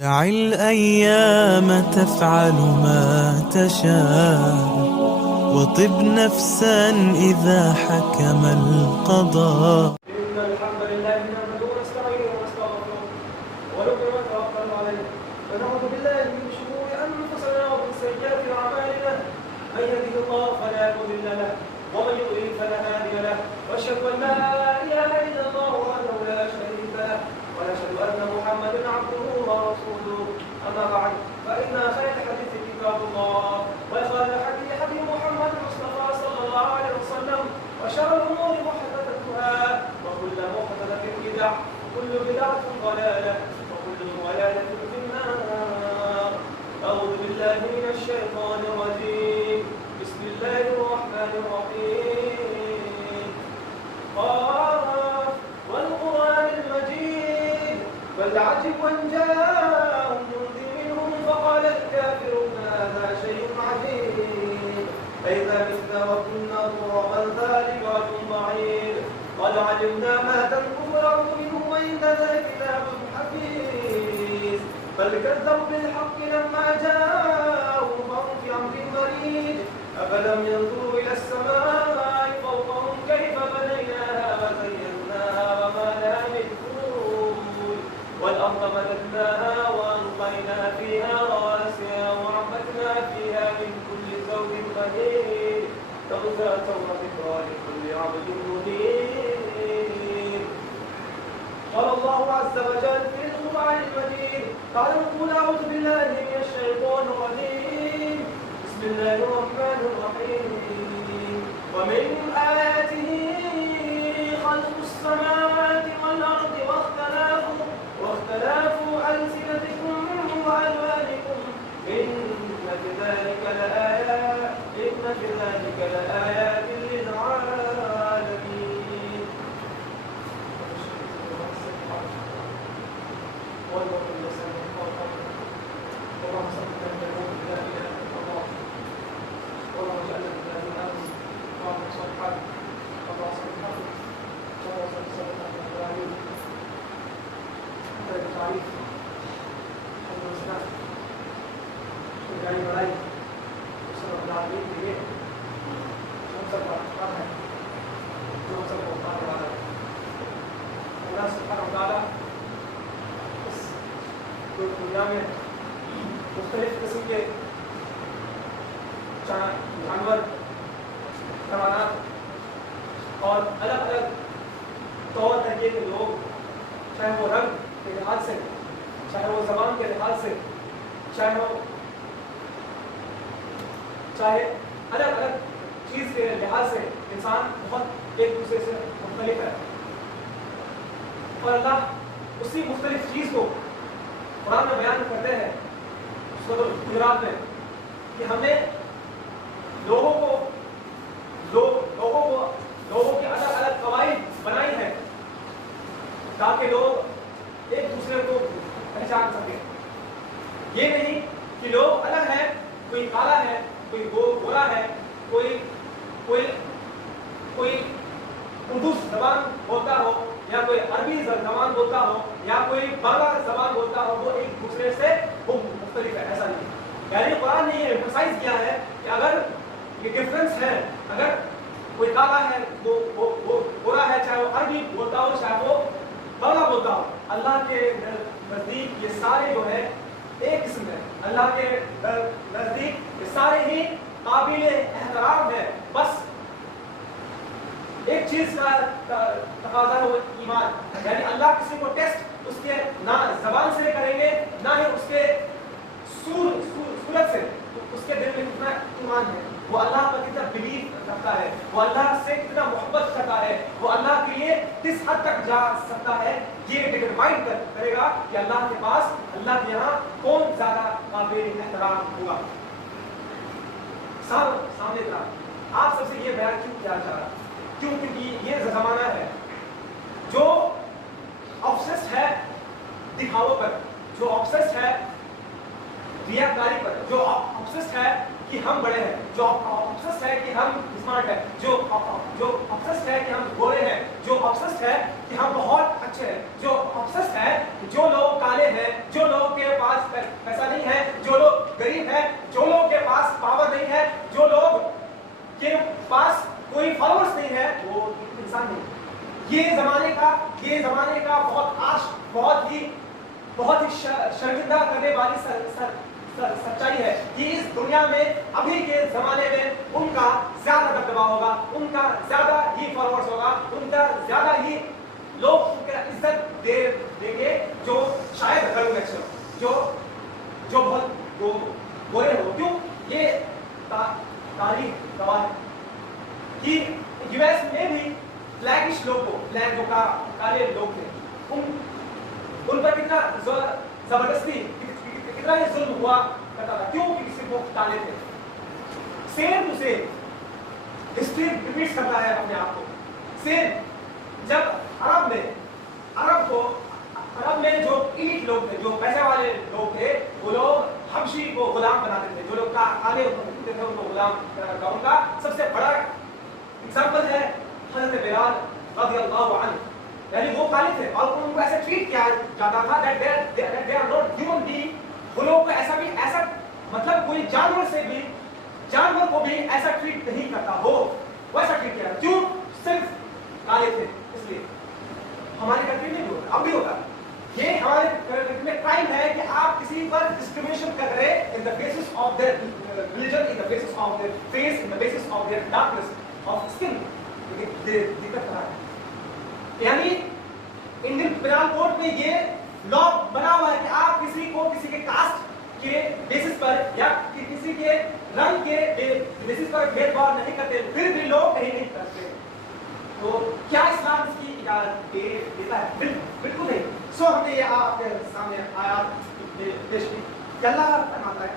دع الأيام تفعل ما تشاء وطب نفسا إذا حكم القضاء. إن الحمد لله نحمده ونستعينه ونستغفره ونؤمن ونتوكل عليه ونعوذ بالله من شرور أنفسنا ومن سيئات أعمالنا من يهده الله فلا مضل له ومن يضلل فلا هادي له وأشهد أن لا إله إلا الله وحده لا شريك له ونشهد أن محمدا عبده ورسوله أما بعد فإن خير الحديث كتاب الله وخير الحديث حديث محمد المصطفى صلى الله عليه وسلم وشر الأمور محدثاتها وكل محدثة بدعة وكل بدعة ضلالة وكل ضلالة في النار. أعوذ بالله من الشيطان الرجيم. بسم الله الرحمن الرحيم. قاف والقرآن المجيد بل عجبوا أن جاءهم منذر منهم فقال الكافرون هذا شيء عجيب أئذا متنا وكنا ترابا ذلك رجل بعيد قد علمنا ما تنقض الأرض منهم وإنا لكتاب حفيظ بل كذبوا بالحق لما جاءهم فهم في أمر مريد أفلم ينظروا إلى السماء فوقهم كيف بنيناها وزيناها وما لها من فروج والأرض مددناها وألقينا فيها رواسي وأنبتنا فيها من كل زوج بهيج تغفرة وذكرى لكل عبد منيب. قال الله عز وجل في القرآن المجيد قال قل أعوذ بالله من الشيطان الرجيم. بسم الله الرحمن الرحيم. ومن آياته خلق السماوات والأرض واختلاف ألسنتكم وألوانكم إن في ذلك لآيات للعالمين. اللهم صل على لا إله إلا الله اللهم اجعلنا من الذين آمنوا وعملوا الصالحات اللهم صل على اللهم صل على إبراهيم التعريف والإسلام والجعل ملايك وصلى الله عليه وسلم ہم سب کا احترام ہے جو ہم سب کو احترام والا ہے. اللہ سبحانہ وتعالیٰ اس دنیا میں مختلف قسم کے جانور حیوانات اور الگ الگ طور طریقے کے لوگ چاہے وہ رنگ کے لحاظ سے چاہے وہ زبان کے لحاظ سے چاہے الگ الگ چیز کے لحاظ سے انسان بہت ایک دوسرے سے مختلف ہے اور اللہ اسی مختلف چیز کو قرآن میں بیان کرتے ہیں سورۃ الحجرات میں کہ ہم نے لوگوں کی الگ الگ قواعد بنائی ہیں تاکہ لوگ ایک دوسرے کو پہچان سکیں. یہ نہیں کہ لوگ الگ ہیں, کوئی کالا ہے, کوئی گورا ہے, کوئی اردو زبان بولتا ہو یا کوئی عربی زبان بولتا ہو یا کوئی بنگلہ زبان بولتا ہو, وہ ایک دوسرے سے مختلف ہے. ایسا نہیں. یعنی قرآن نے یہ ایمفسائز کیا ہے کہ اگر یہ ڈفرینس ہے, اگر کوئی کالا ہے وہ گورا ہے, چاہے وہ عربی بولتا ہو چاہے وہ بنگلہ بولتا ہو, اللہ کے نزدیک یہ سارے جو ہے ایک قسم ہے. اللہ کے نزدیک یہ سارے ہی قابل احترام ہے. بس ایک چیز کا تقاضا ہے وہ ایمان. یعنی اللہ کسی کو ٹیسٹ اس کے نہ زبان سے کریں گے نہ ہی اس کے صورت سے, اس کے دل میں کتنا ایمان ہے, وہ اللہ پر کتنا بلیو رکھتا ہے, وہ اللہ سے کتنا محبت کرتا ہے, وہ اللہ کے لیے کس حد تک جا سکتا ہے, یہ ڈٹرمائن کرے گا کہ اللہ کے پاس, اللہ کے یہاں کون زیادہ قابل احترام ہوگا. سامنے تھا آپ سب سے یہ بیان کیوں کیا جا رہا, کیونکہ یہ زمانہ ہے جو آبسیسڈ ہے دکھاووں پر, جو آبسیسڈ ہے ریاکاری پر, جو آبسیسڈ ہے کہ ہم بڑے ہیں, جو آبسیسڈ ہے کہ ہم اسمارٹ ہیں, جو آبسیسڈ ہے کہ ہم گورے ہیں, جو آبسیسڈ ہے کہ ہم بہت اچھے ہیں, جو obsessed ہے, جو لوگ کالے ہیں, جو لوگ کے پاس پیسہ نہیں ہے, جو لوگ غریب ہیں, جو لوگ کے پاس پاور نہیں ہے, جو لوگ کے پاس کوئی فالوورز نہیں ہے, وہ انسان نہیں. یہ زمانے کا بہت ہی شرمندہ کرنے والی سچائی ہے کہ اس دنیا میں ابھی کے زمانے میں ان کا زیادہ دبدبا ہوگا, ان کا زیادہ ہی فالوورز ہوگا, ان کا زیادہ ہی لوگ ان کا عزت دیں گے جو شاید جو بہت گورے ہو. کیوں؟ یہ تاریخ گواہ ہے کہ یو ایس میں بھی بلیکش لوگ کو, بلیک جو کالے لوگ تھے, ان پر کتنا زبردستی, کتنا ہی ظلم ہوا کرتا تھا. کیوں؟ کہ کسی کو کالے تھے. Same to same history repeat کرتا ہے اپنے آپ کو. سیم جب عرب میں جو ایٹ لوگ تھے, جو پیسے والے لوگ تھے, وہ لوگ حبشی کو غلام بناتے تھے. جو لوگ کالے ہوتے تھے ان کو غلام بناتا. ان کا سب سے بڑا ایگزامپل ہے حضرت بلال رضی اللہ عنہ. یعنی وہ کالے تھے اور ان کو ایسے ٹریٹ کیا جاتا تھا that they are not human being. وہ لوگ کو ایسا مطلب کوئی جانور کو بھی ایسا ٹریٹ نہیں کرتا ہو, ویسا ٹریٹ کیا. کیوں؟ صرف کالے تھے اس لیے. ہماری کنٹری میں بھی ہوتا, اب بھی ہوتا. یہ ہمارے کنٹری میں کرائم ہے کہ آپ کسی پر ڈسکریمنیشن کر رہے in the basis of their religion, in the basis of their face, in the basis of their darkness of skin. دقت کہاں ہے؟ یعنی انڈین پینل کوڈ میں یہ لا بنا ہوا ہے کہ آپ کسی کو کسی کے کاسٹ کے بیسس پر یا کسی کے رنگ کے بیسس پر بھید بھاؤ نہیں کرتے, پھر بھی لوگ کہیں نہیں کرتے. تو کیا اسلام اس کی اجازت دیتا ہے؟ بالکل نہیں. سو ہم نے یہ آپ کے سامنے آیات پیش کی کہ اللہ فرماتا ہے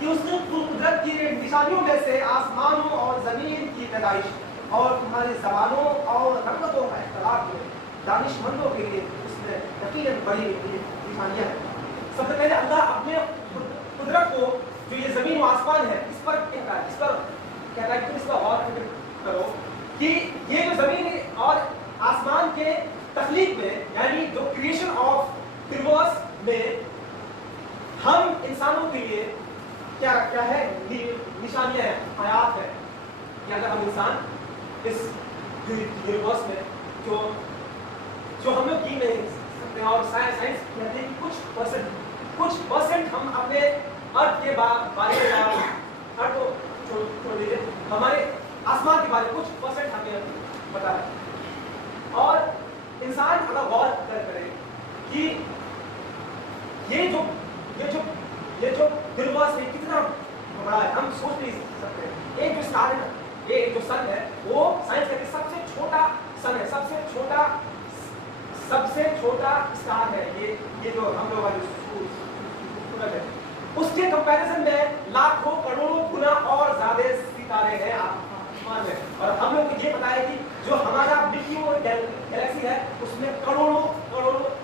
کہ اس نے قدرت کی نشانیوں میں سے آسمانوں اور زمین کی پیدائش اور تمہاری زبانوں اور رنگتوں کا اختلاف جو ہے دانش مندوں کے لیے اس میں یقیناً بڑی نشانیاں ہیں. سب سے پہلے اللہ اپنے قدرت کو, جو یہ زمین و آسمان ہے, اس پر کہتا ہے, اس پر غور کرو کہ یہ جو زمین اور آسمان کے تخلیق میں, یعنی جو کریشن آف یونیورس میں ہم انسانوں کے لیے کیا ہے, نشانیاں ہیں, آیات ہیں کہ اگر ہم انسان اس یونیورس میں جو ہم لوگ جی نہیں سکتے, اور سائنس کہتے ہیں کہ کچھ پرسنٹ ہم اپنے ارتھ کے بارے میں, ارتھ کو چھوڑ دیجیے, ہمارے آسمان کے بارے میں کچھ پرسنٹ ہمیں پتا ہے. اور انسان اگر غور کرے کہ یہ جو یونیورس ہے کتنا بڑا ہے, ہم سوچ نہیں سکتے. ایک جو اسٹار ہے نا, یہ جو سن ہے, وہ سائنس کہتے ہیں سب سے چھوٹا سن ہے, سب سے چھوٹا اسٹار ہے. یہ جو ہم لوگ سورج ہے, اس کے کمپیریزن میں لاکھوں کروڑوں گنا اور زیادہ ستارے ہیں آسمان میں. اور ہم لوگ کو یہ پتا ہے کہ جو ہمارا ملکی وے گیلیکسی ہے اس میں کروڑوں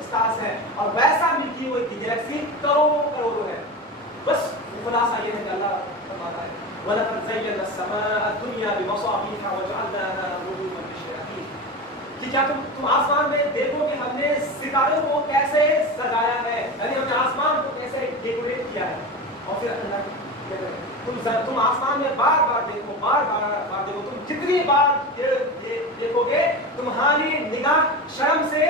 اسٹارز ہیں, اور ویسا ملکی وے کی گیلیکسی کروڑوں ہے. بس خلاصہ یہ ہے کہ اللہ فرماتا ہے وَلَقَدْ زَيَّنَّا السَّمَاءَ الدُّنْيَا بِمَصَابِيحَ وَجَعَلْنَاهَا رُجُومًا لِلشَّيَاطِينِ. کہ کیا تم آسمان میں دیکھو کہ ہم نے ستاروں کو کیسے سجایا ہے, یعنی ہم نے آسمان کو کیسے ڈیکوریٹ کیا ہے. اور پھر اللہ کہتے ہیں تم آسمان میں بار بار دیکھو, تم جتنی بار دیکھو گے تمہاری نگاہ شرم سے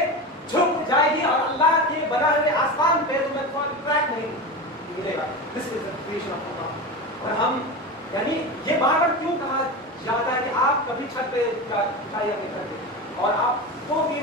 جھک جائے گی, اور اللہ کے بنائے ہوئے آسمان پہ تمہیں کوئی ٹریک نہیں ملے گا. This is the creation of Allah. اور ہم یعنی یہ بار بار کیوں کہا جاتا ہے کہ آپ کبھی چھت پہ اٹھائیے اپنے گھر پہ, اور آپ کو بھی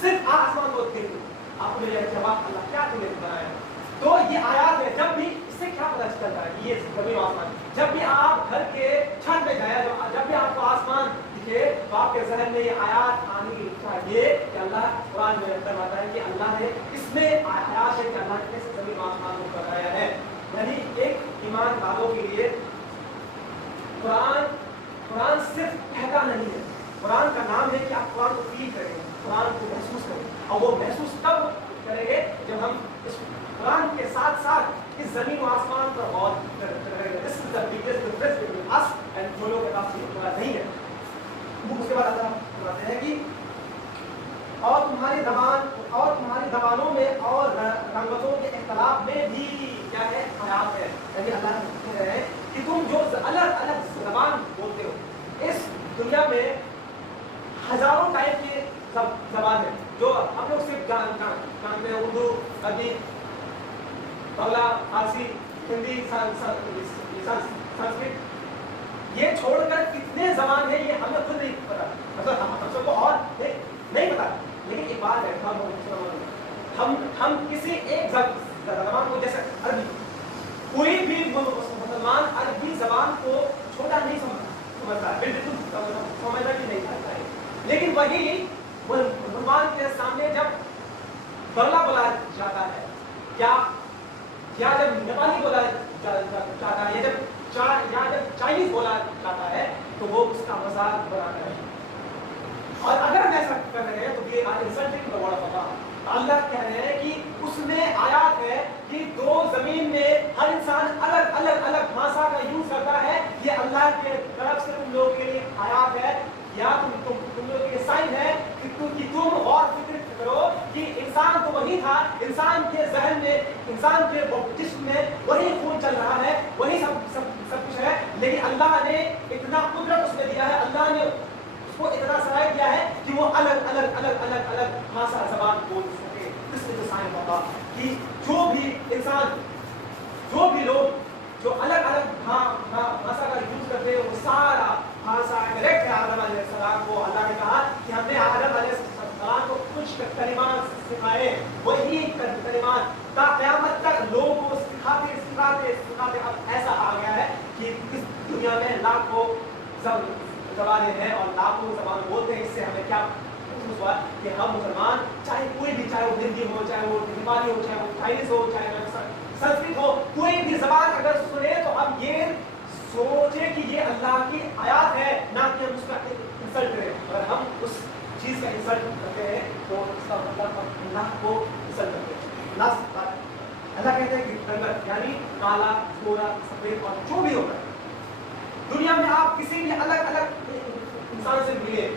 صرف آسمان کو دیکھیں, آپ کو یہ جواب اللہ کیا تمہیں بنایا ہے. تو یہ آیات ہے, جب بھی اس سے کیا پتہ چلتا ہے کہ یہ زمین و آسمان, جب بھی آپ گھر کے چھت پہ جائیں, جب بھی آپ کو آسمان دکھے تو آپ کے ذہن میں یہ آیات آنی چاہیے کہ اللہ قرآن میں فرماتا ہے کہ اللہ نے اس میں آیات ہے کہ اللہ نے کیسے زمین و آسمان کو بنایا ہے. یعنی ایک ایمان والوں کے لیے قرآن صرف کہتا نہیں ہے, قرآن کا نام ہے کہ آپ قرآن کو فیل کریں, قرآن کو محسوس کریں, اور وہ محسوس تب کریں گے جب ہم اس قرآن کے ساتھ ساتھ اس زمین و آسمان پر غور کریں گے. This is the biggest difference between us and جو لوگ کے پاس یہ قرآن نہیں ہے. اس کے بعد اللہ فرماتے ہیں کہ اور تمہاری زبانوں میں اور رنگتوں کے اختلاف میں بھی کیا ہے؟ حیات ہے. یعنی اللہ کہہ رہے ہیں کہ تم جو الگ الگ زبان بولتے ہو، اس دنیا میں ہزاروں ٹائپ کی زبان ہے جو ہم لوگ صرف جانتے ہیں. اردو، عربی، بنگلہ، فارسی، ہندی، سنسکرت. یہ چھوڑ کر کتنے زبان ہیں یہ ہمیں خود نہیں پتا، مطلب ہم سب کو اور نہیں پتا. لیکن ایک بات ہے، ہم کسی ایک زبان کو، جیسے عربی، کوئی بھی مسلمان عربی زبان کو چھوٹا نہیں سمجھتا، بالکل سمجھنا بھی نہیں چاہتا ہے. لیکن وہی مسلمان کے سامنے جب بنگلہ بولا جاتا ہے یا جب نیپالی بولا جاتا ہے یا جب چائنیز بولا جاتا ہے تو وہ اس کا مذاق بناتا ہے. اور اگر ہم ایسا کر رہے ہیں تو یہ انسلٹنگ کا ورڈ ہوگا. اللہ کہہ رہے ہیں کہ اس میں آیات ہے کہ دو زمین میں ہر انسان الگ الگ بھاشا کا یوز کرتا ہے. یہ اللہ کے طرف سے تم لوگوں کے لیے آیات ہے یا تم لوگوں کے لیے سائن ہے کہ تم غور فکر کرو کہ انسان تو وہی تھا، انسان کے ذہن میں، انسان کے جسم میں وہی خون چل رہا ہے، وہی سب کچھ ہے. لیکن اللہ نے اتنا قدرت اس میں دیا ہے، اللہ نے اس کو اتنا صلاحیت دیا ہے کہ وہ الگ بھاشا زبان بول سکے. اس میں جو سائن ہوگا کہ جو بھی انسان، جو بھی لوگ جو الگ بھاشا کا یوز کرتے ہیں وہ سارا بھاشا ڈائریکٹ ہے آدم علیہ السلام کو. اللہ نے کہا کہ ہم نے آدم علیہ السلام کو کچھ کلمات سکھائے، وہی کلمات تا قیامت تک لوگوں کو سکھاتے اب ایسا آ گیا ہے کہ اس دنیا میں لاکھوں زبانیں ہیں اور لاکھوں زبان بولتے ہیں. اس سے ہمیں کیا ہوا کہ ہم مسلمان، چاہے کوئی بھی، چاہے وہ ہندی ہو، چاہے وہ نیپالی ہو، چاہے وہ چائنیز ہو، چاہے سنسکرت ہو، کوئی بھی زبان اگر سنے تو ہم یہ سوچیں کہ یہ اللہ کی آیات ہے، نہ کہ ہم اس کا انسلٹ کریں. اگر ہم اس چیز کا انسلٹ کرتے ہیں تو اس کا مطلب ہم اللہ کو انسلٹ کرتے ہیں. اللہ کہتے ہیں کہ رنگت یعنی کالا، گورا، سفید اور جو بھی ہوتا ہے دنیا میں، آپ کسی بھی الگ انسان سے ملے،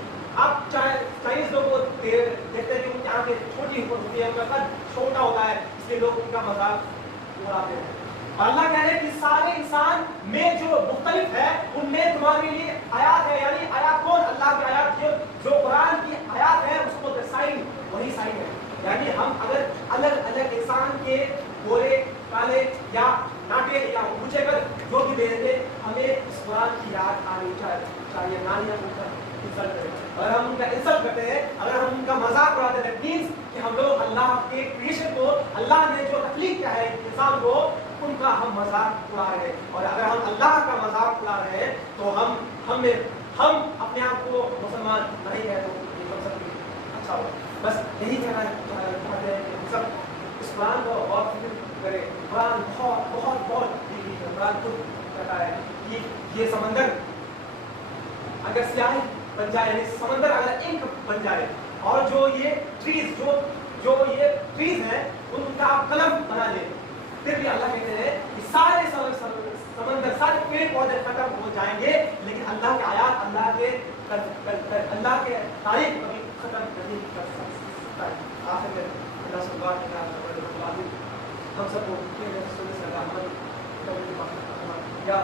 آپ چاہے چائنیز لوگ کو دیکھتے ہیں کہ ان کی آنکھیں چھوٹی ہوتی ہے، ان کا قد چھوٹا ہوتا ہے، اس لیے لوگ ان کا مذاق اڑاتے ہیں. اللہ کہہ رہے ہیں کہ سارے انسان میں جو مختلف ہے ان میں تمہارے لیے آیات ہے. یعنی آیات کون؟ اللہ کی آیات. جو قرآن کی آیات ہے اس کو سائن، وہی سائن ہے. یعنی ہم اگر الگ انسان کے گورے، کالے یا ناٹے یا اونچے کر جو بھی دیں گے، ہمیں اس قرآن کی یاد آنی چاہیے، نہ ان کا انسلٹ کریں. اگر ہم ان کا انسلٹ کرتے ہیں، اگر ہم ان کا مذاق اڑاتے ہیں، دیٹ مینس کہ ہم لوگ اللہ کے کریشن کو، اللہ نے جو تخلیق کیا ہے انسان کو، ان کا ہم مذاق اڑا رہے ہیں. اور اگر ہم اللہ کا مذاق اڑا رہے ہیں تو ہم اپنے آپ کو مسلمان نہیں ہے تو یہ سب اچھا ہو. بس یہی کہنا چاہتے ہیں کہ ہم سب اس قرآن کو غور فکر کریں. قرآن بہت قرآن خود کہتا ہے کہ یہ سمندر اگر سیاہی بن جائے، یعنی سمندر اگر انک بن جائے، اور جو یہ ٹریز ہیں ان کا آپ قلم بنا لیں، پھر بھی اللہ کہتے ہیں کہ سارے سمندر، سارے پیڑ پودے ختم ہو جائیں گے، لیکن اللہ کے آیات، اللہ کے تاریخ کبھی ختم نہیں کر سکتا ہے. آخر میں اللہ سے دعا کرنا ہے ہم سب کو یا